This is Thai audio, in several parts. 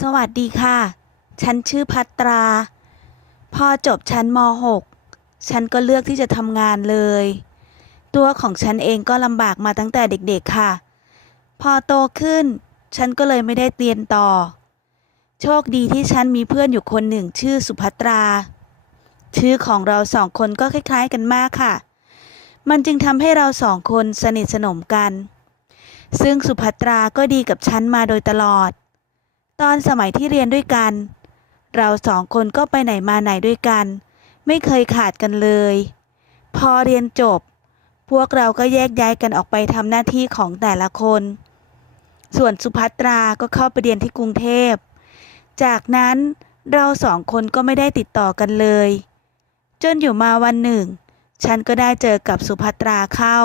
สวัสดีค่ะ ฉันชื่อพัตรา พอจบชั้นม .6 ฉันก็เลือกที่จะทำงานเลย ตัวของฉันเองก็ลำบากมาตั้งแต่เด็กๆค่ะ พอโตขึ้น ฉันก็เลยไม่ได้เรียนต่อ โชคดีที่ฉันมีเพื่อนอยู่คนหนึ่งชื่อสุภัตรา ชื่อของเราสองคนก็คล้าย ๆ กันมากค่ะ มันจึงทำให้เราสองคนสนิทสนมกัน ซึ่งสุภัตราก็ดีกับฉันมาโดยตลอด ตอนสมัยที่เรียนด้วยกัน เราสองคนก็ไปไหนมาไหนด้วยกัน ไม่เคยขาดกันเลย พอเรียนจบ พวกเราก็แยกย้ายกันออกไปทำหน้าที่ของแต่ละคน ส่วนสุภัตราก็เข้าไปเรียนที่กรุงเทพ จากนั้นเราสองคนก็ไม่ได้ติดต่อกันเลย จนอยู่มาวันหนึ่ง ฉันก็ได้เจอกับสุภัตราเข้า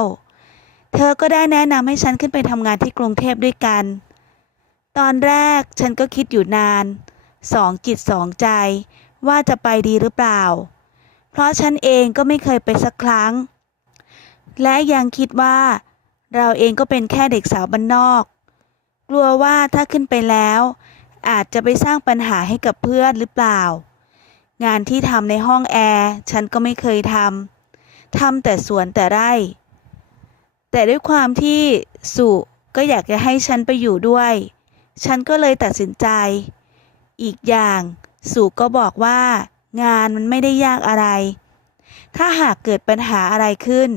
เธอก็ได้แนะนำให้ฉันขึ้นไปทำงานที่กรุงเทพด้วยกัน ตอนแรกฉันก็คิดอยู่นาน สองจิตสองใจ ว่าจะไปดีหรือเปล่า เพราะฉันเองก็ไม่เคยไปสักครั้ง และยังคิดว่า เราเองก็เป็นแค่เด็กสาวบ้านนอก กลัวว่าถ้าขึ้นไปแล้ว อาจจะไปสร้างปัญหาให้กับเพื่อนหรือเปล่า งานที่ทำในห้องแอร์ฉันก็ไม่เคยทำทำแต่สวนแต่ไร่ แต่ด้วยความที่สุก็อยากจะให้ฉันไปอยู่ด้วย ฉันก็เลยตัดสินใจ อีกอย่างสุก็บอกว่า งานมันไม่ได้ยากอะไร ถ้าหากเกิดปัญหาอะไรขึ้น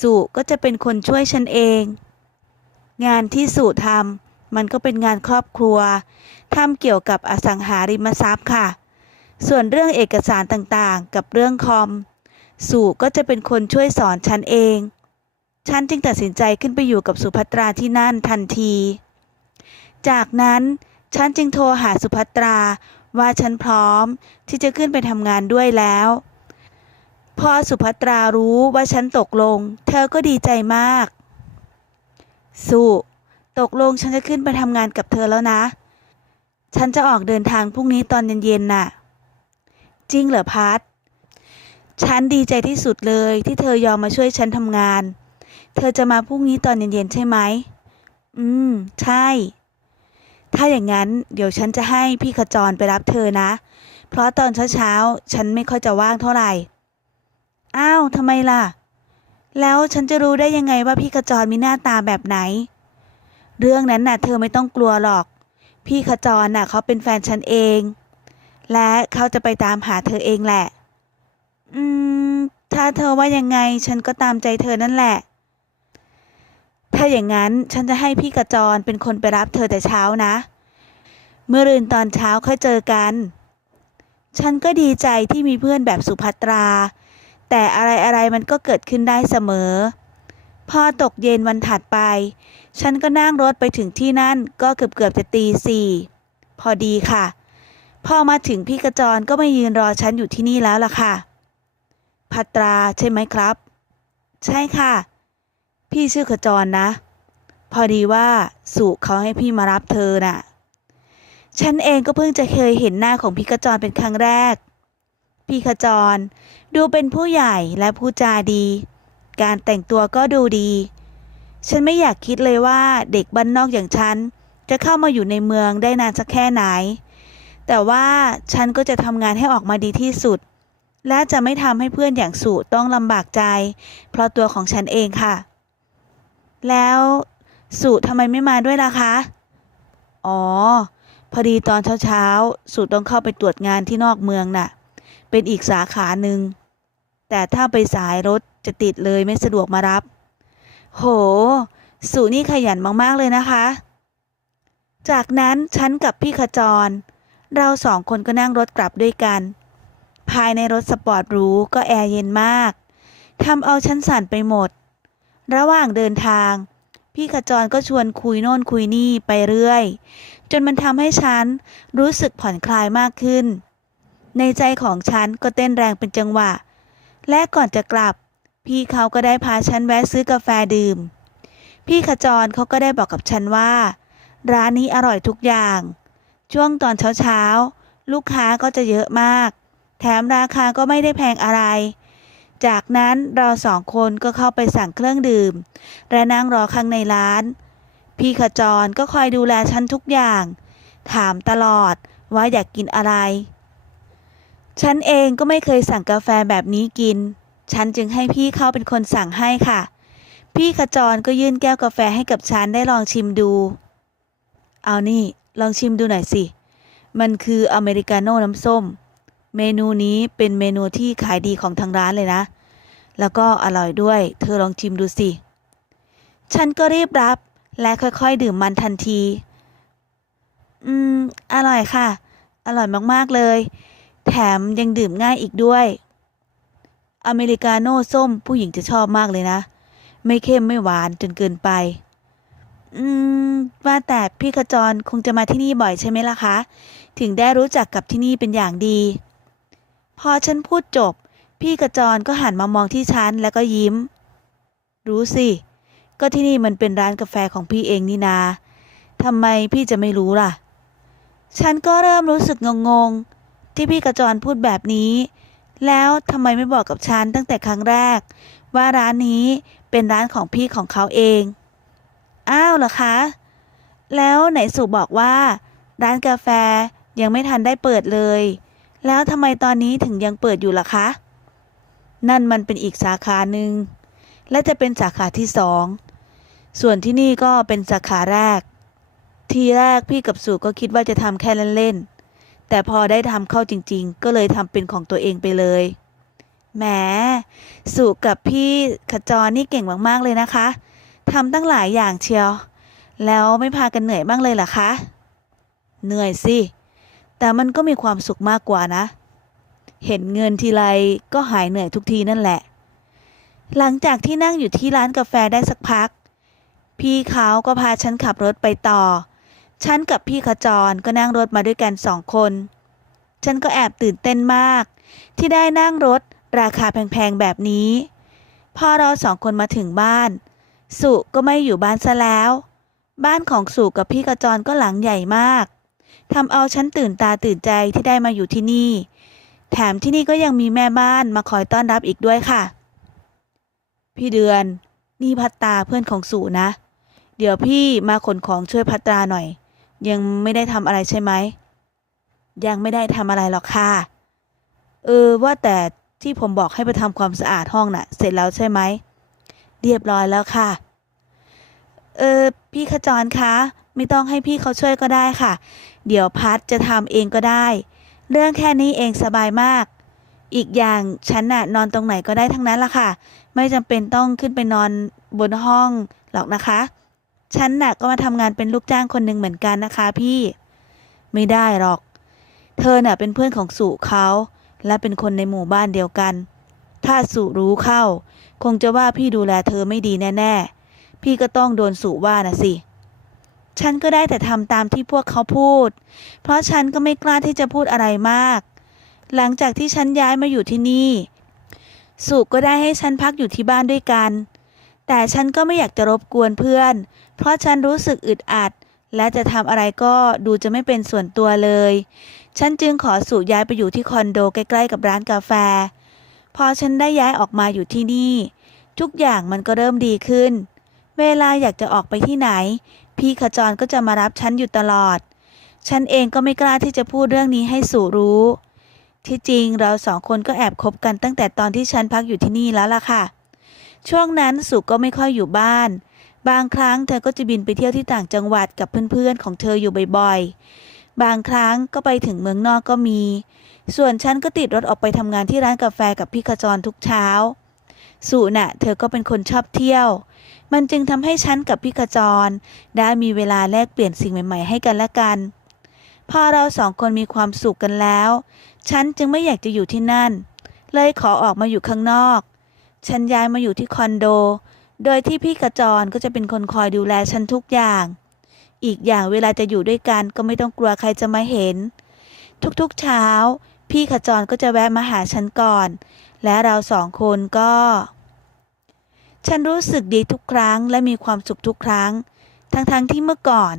สุก็จะเป็นคนช่วยฉันเอง งานที่สุทำมันก็เป็นงานครอบครัวทำเกี่ยวกับอสังหาริมทรัพย์ค่ะ ส่วนเรื่องเอกสารต่างๆ กับเรื่องคอม สุก็จะเป็นคนช่วยสอนฉันเอง ฉันจึงตัดสินใจขึ้นไปอยู่กับสุภัตราที่นั่นทันที จากนั้นฉันจึงโทรหาสุภัตรา ว่าฉันพร้อมที่จะขึ้นไปทำงานด้วยแล้ว พอสุภัตรารู้ว่าฉันตกลง เธอก็ดีใจมาก สุตกลงฉันจะขึ้นไปทำงานกับเธอแล้วนะ ฉันจะออกเดินทางพรุ่งนี้ตอนเย็นๆน่ะ จริงเหรอพัทฉันดีใจที่สุดเลยที่เธอยอมมาช่วยฉันทำงาน เธอจะมาพรุ่งนี้ตอนเย็นๆใช่ไหม อืม ใช่ ถ้าอย่างนั้นเดี๋ยวฉันจะให้พี่ขจรไปรับเธอนะ เพราะตอนเช้าๆ ฉันไม่ค่อยจะว่างเท่าไหร่ อ้าวทำไมล่ะ แล้วฉันจะรู้ได้ยังไงว่าพี่ขจรมีหน้าตาแบบไหน เรื่องนั้นน่ะ เธอไม่ต้องกลัวหรอก พี่ขจรน่ะเขาเป็นแฟนฉันเอง และเขาจะไปตามหาเธอเองแหละ อืม ถ้าเธอว่ายังไง ฉันก็ตามใจเธอนั่นแหละ ถ้าอย่างนั้นฉันจะให้พี่กระจรเป็นคนไปรับเธอแต่เช้านะ เมื่อรืนตอนเช้าค่อยเจอกัน ฉันก็ดีใจที่มีเพื่อนแบบสุภัตรา แต่อะไรอะไรมันก็เกิดขึ้นได้เสมอ พอตกเย็นวันถัดไป ฉันก็นั่งรถไปถึงที่นั่นก็เกือบเกือบจะตีสี่พอดีค่ะ พอมาถึงพี่กระจรก็ไมายืนรอฉันอยู่ที่นี่แล้วล่ะค่ะ พัตราใช่ไหมครับ ใช่ค่ะ พี่ชื่อขจรนะ พอดีว่าสุเขาให้พี่มารับเธอน่ะ ฉันเองก็เพิ่งจะเคยเห็นหน้าของพี่ขจรเป็นครั้งแรก พี่ขจร ดูเป็นผู้ใหญ่และพูดจาดี การแต่งตัวก็ดูดี ฉันไม่อยากคิดเลยว่าเด็กบ้านนอกอย่างฉัน จะเข้ามาอยู่ในเมืองได้นานสักแค่ไหน แต่ว่าฉันก็จะทำงานให้ออกมาดีที่สุด และจะไม่ทำให้เพื่อนอย่างสุต้องลำบากใจ เพราะตัวของฉันเองค่ะ แล้วสุทำไมไม่มาด้วยล่ะคะ อ๋อ พอดีตอนเช้าๆสุต้องเข้าไปตรวจงานที่นอกเมืองน่ะ เป็นอีกสาขาหนึ่ง แต่ถ้าไปสายรถจะติดเลยไม่สะดวกมารับ โหสุนี่ขยันมากๆเลยนะคะ จากนั้นฉันกับพี่ขจร เราสองคนก็นั่งรถกลับด้วยกัน ภายในรถสปอร์ตหรูก็แอร์เย็นมากทำเอาฉันสั่นไปหมด ระหว่างเดินทาง พี่ขจรก็ชวนคุยโน่นคุยนี่ไปเรื่อย จนมันทำให้ฉันรู้สึกผ่อนคลายมากขึ้น ในใจของฉันก็เต้นแรงเป็นจังหวะ และก่อนจะกลับ พี่เขาก็ได้พาฉันแวะซื้อกาแฟดื่ม พี่ขจรเขาก็ได้บอกกับฉันว่า ร้านนี้อร่อยทุกอย่าง ช่วงตอนเช้าๆลูกค้าก็จะเยอะมาก แถมราคาก็ไม่ได้แพงอะไร จากนั้นเราสองคนก็เข้าไปสั่งเครื่องดื่ม และนั่งรอข้างในร้าน พี่ขจรก็คอยดูแลฉันทุกอย่าง ถามตลอดว่าอยากกินอะไร ฉันเองก็ไม่เคยสั่งกาแฟแบบนี้กิน ฉันจึงให้พี่เขาเป็นคนสั่งให้ค่ะ พี่ขจรก็ยื่นแก้วกาแฟให้กับฉันได้ลองชิมดู เอานี่ ลองชิมดูหน่อยสิ มันคืออเมริกาโน่น้ำส้ม เมนูนี้เป็นเมนูที่ขายดีของทางร้านเลยนะ แล้วก็อร่อยด้วย เธอลองชิมดูสิ ฉันก็รีบรับและค่อยๆ ดื่มมันทันที อืม อร่อยค่ะ อร่อยมากๆเลย แถมยังดื่มง่ายอีกด้วย อเมริกาโน่ส้มผู้หญิงจะชอบมากเลยนะ ไม่เข้มไม่หวานจนเกินไป อืม ว่าแต่พี่ขจรคงจะมาที่นี่บ่อยใช่ไหมล่ะคะ ถึงได้รู้จักกับที่นี่เป็นอย่างดี พอฉันพูดจบ พี่ขจรก็หันมามองที่ฉันแล้วก็ยิ้ม รู้สิ ก็ที่นี่มันเป็นร้านกาแฟของพี่เองนี่นาทำไมพี่จะไม่รู้ล่ะ ฉันก็เริ่มรู้สึกงงๆ ที่พี่กระจรพูดแบบนี้ แล้วทำไมไม่บอกกับฉันตั้งแต่ครั้งแรก ว่าร้านนี้เป็นร้านของพี่ของเขาเอง อ้าวเหรอคะ แล้วไหนสุบอกว่า ร้านกาแฟยังไม่ทันได้เปิดเลย แล้วทำไมตอนนี้ถึงยังเปิดอยู่ล่ะคะ นั่นมันเป็นอีกสาขาหนึ่ง และจะเป็นสาขาที่สอง ส่วนที่นี่ก็เป็นสาขาแรก ทีแรกพี่กับสุก็คิดว่าจะทำแค่เล่นๆ แต่พอได้ทำเข้าจริงๆ ก็เลยทำเป็นของตัวเองไปเลย แหมสุกับพี่ขจรนี่เก่งมากๆเลยนะคะ ทำตั้งหลายอย่างเชียว แล้วไม่พากันเหนื่อยบ้างเลยเหรอคะ เหนื่อยสิ แต่มันก็มีความสุขมากกว่านะ เห็นเงินทีไรก็หายเหนื่อยทุกทีนั่นแหละ หลังจากที่นั่งอยู่ที่ร้านกาแฟได้สักพัก พี่เขาก็พาฉันขับรถไปต่อ ฉันกับพี่ขจรก็นั่งรถมาด้วยกันสองคน ฉันก็แอบตื่นเต้นมาก ที่ได้นั่งรถราคาแพงๆแบบนี้ พอเราสองคนมาถึงบ้าน สุก็ไม่อยู่บ้านซะแล้ว บ้านของสุกับพี่ขจรก็หลังใหญ่มาก ทำเอาฉันตื่นตาตื่นใจที่ได้มาอยู่ที่นี่ แถมที่นี่ก็ยังมีแม่บ้านมาคอยต้อนรับอีกด้วยค่ะ พี่เดือน นี่พัตตาเพื่อนของสุนะ เดี๋ยวพี่มาขนของช่วยพัตตาหน่อย ยังไม่ได้ทำอะไรใช่ไหม ยังไม่ได้ทำอะไรหรอกค่ะ เออว่าแต่ที่ผมบอกให้ไปทำความสะอาดห้องน่ะ เสร็จแล้วใช่ไหม เรียบร้อยแล้วค่ะ เออพี่ขจรคะ ไม่ต้องให้พี่เขาช่วยก็ได้ค่ะ เดี๋ยวพัดจะทำเองก็ได้ เรื่องแค่นี้เองสบายมาก อีกอย่างฉันน่ะนอนตรงไหนก็ได้ทั้งนั้นละค่ะ ไม่จำเป็นต้องขึ้นไปนอนบนห้องหรอกนะคะ ฉันน่ะก็มาทำงานเป็นลูกจ้างคนหนึ่งเหมือนกันนะคะ พี่ ไม่ได้หรอก เธอน่ะเป็นเพื่อนของสุเขาและเป็นคนในหมู่บ้านเดียวกัน ถ้าสุรู้เข้า คงจะว่าพี่ดูแลเธอไม่ดีแน่ ๆ พี่ก็ต้องโดนสุว่านะสิ ฉันก็ได้แต่ทำตามที่พวกเขาพูด เพราะฉันก็ไม่กล้าที่จะพูดอะไรมาก หลังจากที่ฉันย้ายมาอยู่ที่นี่ สุก็ได้ให้ฉันพักอยู่ที่บ้านด้วยกัน แต่ฉันก็ไม่อยากจะรบกวนเพื่อน เพราะฉันรู้สึกอึดอัด และจะทำอะไรก็ดูจะไม่เป็นส่วนตัวเลย ฉันจึงขอสุย้ายไปอยู่ที่คอนโดใกล้ๆกับร้านกาแฟ พอฉันได้ย้ายออกมาอยู่ที่นี่ ทุกอย่างมันก็เริ่มดีขึ้น เวลาอยากจะออกไปที่ไหน พี่ขจรก็จะมารับฉันอยู่ตลอด ฉันเองก็ไม่กล้าที่จะพูดเรื่องนี้ให้สุรู้ ที่จริงเราสองคนก็แอบคบกันตั้งแต่ตอนที่ฉันพักอยู่ที่นี่แล้วล่ะค่ะ ช่วงนั้นสุก็ไม่ค่อยอยู่บ้าน บางครั้งเธอก็จะบินไปเที่ยวที่ต่างจังหวัดกับเพื่อนๆของเธออยู่บ่อยๆ บางครั้งก็ไปถึงเมืองนอกก็มี ส่วนฉันก็ติดรถออกไปทำงานที่ร้านกาแฟกับพี่ขจรทุกเช้า สุน่ะ เธอก็เป็นคนชอบเที่ยว มันจึงทำให้ฉันกับพี่ขจร ได้มีเวลาแลกเปลี่ยนสิ่งใหม่ ๆ ให้กันและกัน พอเราสองคนมีความสุขกันแล้ว ฉันจึงไม่อยากจะอยู่ที่นั่น เลยขอออกมาอยู่ข้างนอก ฉันย้ายมาอยู่ที่คอนโด โดยที่พี่กระจรก็จะเป็นคนคอยดูแลฉันทุกอย่าง อีกอย่างเวลาจะอยู่ด้วยกันก็ไม่ต้องกลัวใครจะมาเห็น ทุกๆเช้า พี่ขจรก็จะแวะมาหาฉันก่อน และเราสองคนก็ ฉันรู้สึกดีทุกครั้งและมีความสุขทุกครั้ง ทั้งๆที่เมื่อก่อน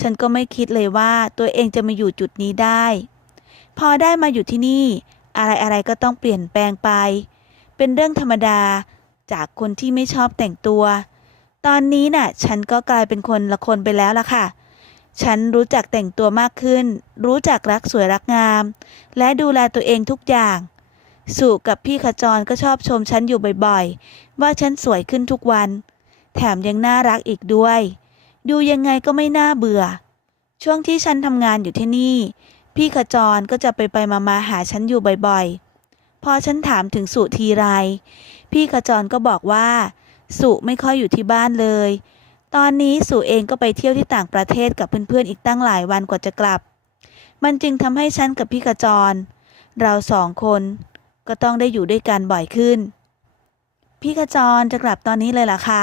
ฉันก็ไม่คิดเลยว่าตัวเองจะมาอยู่จุดนี้ได้ พอได้มาอยู่ที่นี่ อะไรๆก็ต้องเปลี่ยนแปลงไป เป็นเรื่องธรรมดาจากคนที่ไม่ชอบแต่งตัว ตอนนี้น่ะ ฉันก็กลายเป็นคนละคนไปแล้วล่ะค่ะ ฉันรู้จักแต่งตัวมากขึ้น รู้จักรักสวยรักงาม และดูแลตัวเองทุกอย่าง สุกับพี่ขจรก็ชอบชมฉันอยู่บ่อยๆ ว่าฉันสวยขึ้นทุกวัน แถมยังน่ารักอีกด้วย ดูยังไงก็ไม่น่าเบื่อ ช่วงที่ฉันทำงานอยู่ที่นี่ พี่ขจรก็จะไปไปมามาหาฉันอยู่บ่อยๆ พอฉันถามถึงสุทีไร พี่ขจรก็บอกว่า สุไม่ค่อยอยู่ที่บ้านเลย ตอนนี้สุเองก็ไปเที่ยวที่ต่างประเทศกับเพื่อนๆอีกตั้งหลายวันกว่าจะกลับ มันจึงทำให้ฉันกับพี่ขจร เราสองคน ก็ต้องได้อยู่ด้วยกันบ่อยขึ้น พี่ขจรจะกลับตอนนี้เลยหรอคะ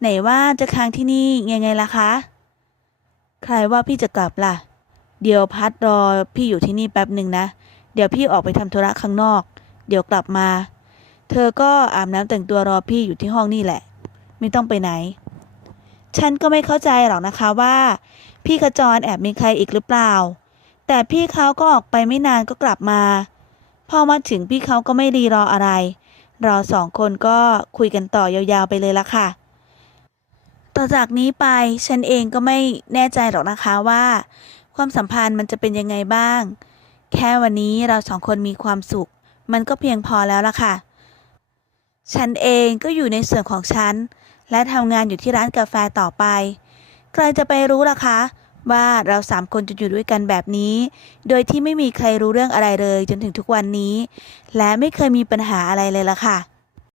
ไหนว่าจะค้างที่นี่ยังไงล่ะคะ ใครว่าพี่จะกลับล่ะ เดี๋ยวพัดรอพี่อยู่ที่นี่แป๊บหนึ่งนะ เดี๋ยวพี่ออกไปทำธุระข้างนอก เดี๋ยวกลับมา เธอก็อาบน้ำแต่งตัวรอพี่อยู่ที่ห้องนี่แหละ ไม่ต้องไปไหน ฉันก็ไม่เข้าใจหรอกนะคะว่า พี่ขจรแอบมีใครอีกหรือเปล่า แต่พี่เขาก็ออกไปไม่นานก็กลับมา พอมาถึงพี่เขาก็ไม่รีรออะไร เราสองคนก็คุยกันต่อยาวๆไปเลยละค่ะ ต่อจากนี้ไปฉันเองก็ไม่แน่ใจหรอกนะคะว่า ความสัมพันธ์มันจะเป็นยังไงบ้าง แค่วันนี้เราสองคนมีความสุข มันก็เพียงพอแล้วล่ะค่ะ ฉันเองก็อยู่ในส่วนของฉัน และทำงานอยู่ที่ร้านกาแฟต่อไป ใครจะไปรู้ล่ะคะ ว่าเราสามคนจะอยู่ด้วยกันแบบนี้ โดยที่ไม่มีใครรู้เรื่องอะไรเลยจนถึงทุกวันนี้ และไม่เคยมีปัญหาอะไรเลยล่ะค่ะ